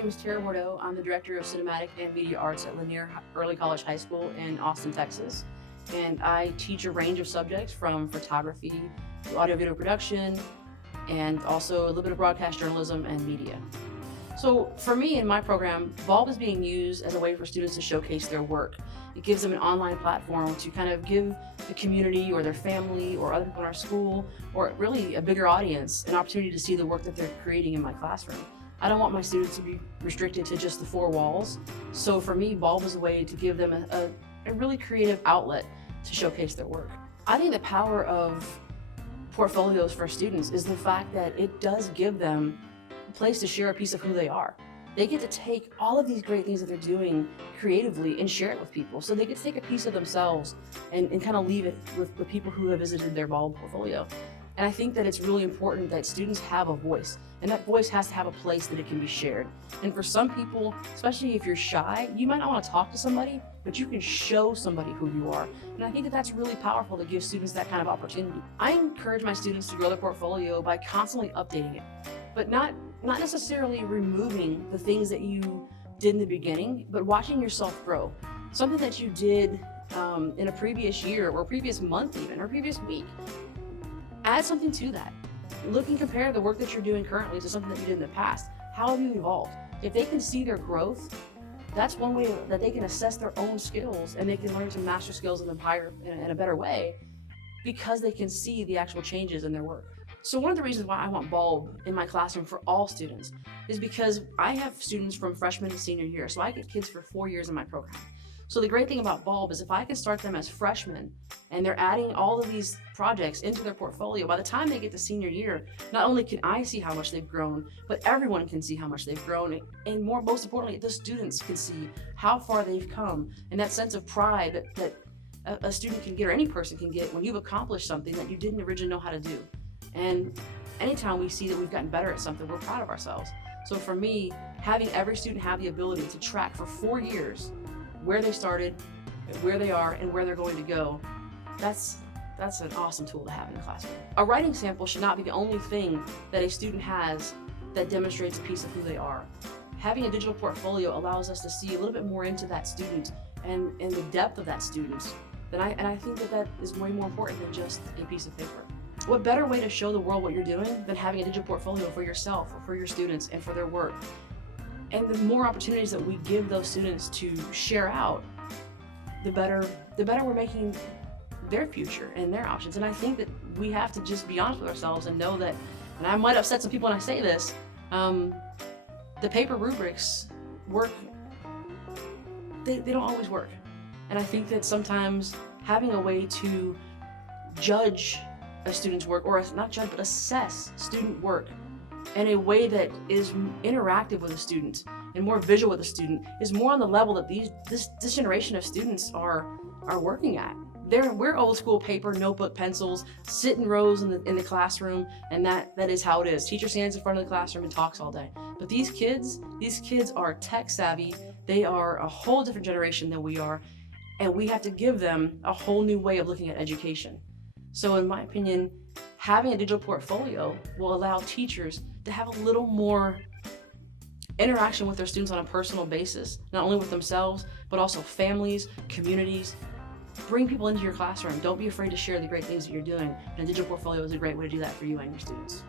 name is Tara Bordeaux. I'm the Director of Cinematic and Media Arts at Lanier Early College High School in Austin, Texas. And I teach a range of subjects from photography to audio-video production, and also a little bit of broadcast journalism and media. So for me in my program, Bulb is being used as a way for students to showcase their work. It gives them an online platform to kind of give the community or their family or other people in our school, or really a bigger audience, an opportunity to see the work that they're creating in my classroom. I don't want my students to be restricted to just the four walls. So for me, Bulb is a way to give them a really creative outlet to showcase their work. I think the power of portfolios for students is the fact that it does give them a place to share a piece of who they are. They get to take all of these great things that they're doing creatively and share it with people. So they get to take a piece of themselves and kind of leave it with the people who have visited their Bulb portfolio. And I think that it's really important that students have a voice, and that voice has to have a place that it can be shared. And for some people, especially if you're shy, you might not want to talk to somebody, but you can show somebody who you are. And I think that that's really powerful to give students that kind of opportunity. I encourage my students to grow their portfolio by constantly updating it, but not necessarily removing the things that you did in the beginning, but watching yourself grow. Something that you did in a previous year or previous month even, or previous week. Add something to that. Look and compare the work that you're doing currently to something that you did in the past. How have you evolved? If they can see their growth, that's one way that they can assess their own skills, and they can learn to master skills in a better way, because they can see the actual changes in their work. So one of the reasons why I want Bulb in my classroom for all students is because I have students from freshman to senior year. So I get kids for 4 years in my program. So the great thing about Bulb is if I can start them as freshmen and they're adding all of these projects into their portfolio, by the time they get to senior year, not only can I see how much they've grown, but everyone can see how much they've grown. And most importantly, the students can see how far they've come, and that sense of pride that a student can get, or any person can get, when you've accomplished something that you didn't originally know how to do. And anytime we see that we've gotten better at something, we're proud of ourselves. So for me, having every student have the ability to track for 4 years where they started, where they are, and where they're going to go, that's an awesome tool to have in the classroom. A writing sample should not be the only thing that a student has that demonstrates a piece of who they are. Having a digital portfolio allows us to see a little bit more into that student and the depth of that student. And I think that is way more important than just a piece of paper. What better way to show the world what you're doing than having a digital portfolio for yourself or for your students and for their work? And the more opportunities that we give those students to share out, the better we're making their future and their options. And I think that we have to just be honest with ourselves and know that, and I might upset some people when I say this, the paper rubrics work, they don't always work. And I think that sometimes having a way to judge a student's work, or not judge, but assess student work in a way that is interactive with a student and more visual with a student, is more on the level that this generation of students are working at. We're old school paper, notebook, pencils, sit in rows in the classroom, and that is how it is. Teacher stands in front of the classroom and talks all day. But these kids are tech savvy. They are a whole different generation than we are, and we have to give them a whole new way of looking at education. So in my opinion, having a digital portfolio will allow teachers to have a little more interaction with their students on a personal basis, not only with themselves, but also families, communities. Bring people into your classroom. Don't be afraid to share the great things that you're doing. And a digital portfolio is a great way to do that for you and your students.